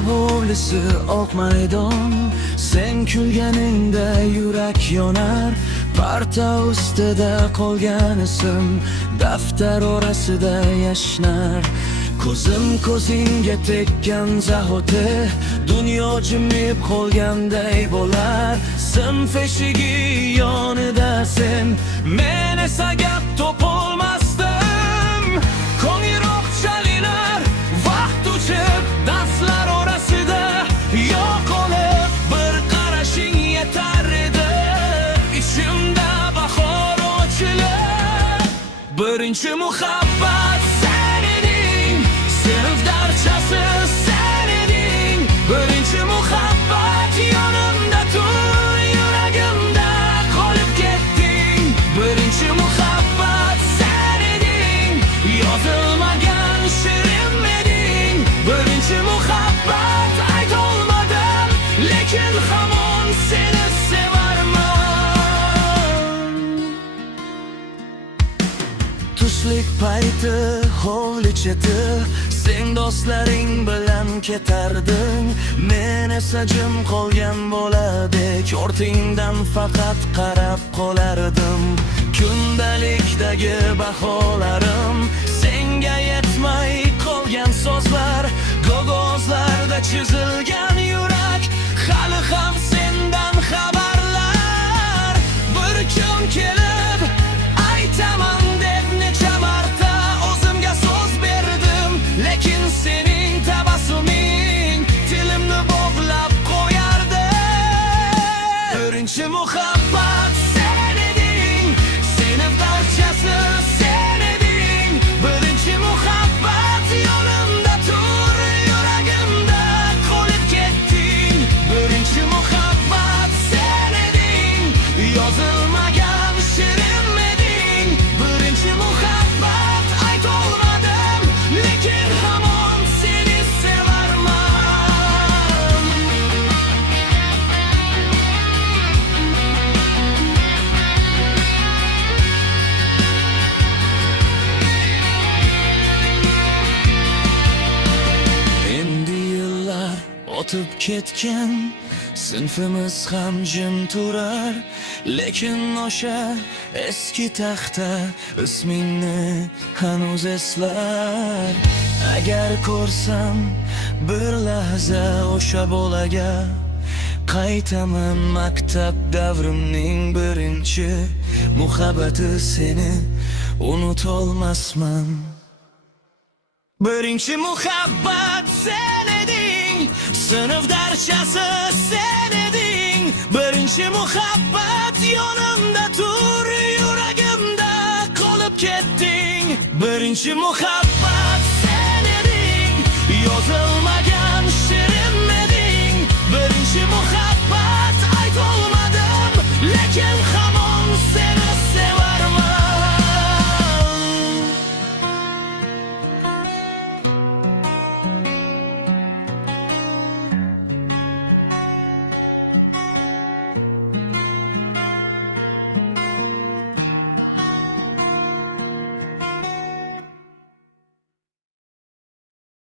Maktab hovlisi oq maydon, sen kulganingda yurak yonar. Parta ustida qolgan ism daftar orasida yashnar. Ko'zim ko'zingga tekkan zahoti dunyo jimib qolganday bo'lar. Sinf eshigi yonida sen, men esa gap topolmasdim. Qo'ng'iroq chalinar, vaqt uchib darslar orasida yo'q olib bir qarashing yetar edi. Ichimda bahor ochilib, birinchi muhabbat sen eding, sinf darchasi sen eding. Birinchi muhabbat yonimda tur, yuragimda qolib ketding. Birinchi muhabbat sen eding, yozilmagan shirin eding. Birinchi muhabbat aytolmadim, lekin hamon seni sevarman. Tushlik payti hovli cheti, sen do'stlaring bilan ketarding. Men esa jim qolgan bo'ladek ortingdan faqat qarab qolardim. Kundalikdagi baholarim, senga yetmay qolgan so'zlar, qog'ozlarda chizilgan yurak, hali ham sendan xabarlar. Bir kun kelib aytaman deb necha marta o'zimga so'z berdim, lekin sening tabassuming tilimni bog'lab qo'yardi. Birinchi muhabbat sen eding, sinf darchasi sen eding. Birinchi muhabbat yonimda tur, yuragimda qolib ketding. Birinchi muhabbat sen eding, yozilmagan shirin eding. Birinchi muhabbat aytolmadim, lekin hamon seni sevarman. Endi yillar o'tib ketgan, sinfimiz ham jim turar, lekin o'sha eski taxta ismingni hanuz eslar. Agar ko'rsam bir lahza o'sha bolaga, qaytaman maktab davrimning birinchi muhabbati seni unutolmasman. Birinchi muhabbat sen eding, sinf darchasi sen eding. Birinchi muhabbat yonimda tur, yuragimda qolib ketding. Birinchi muhabbat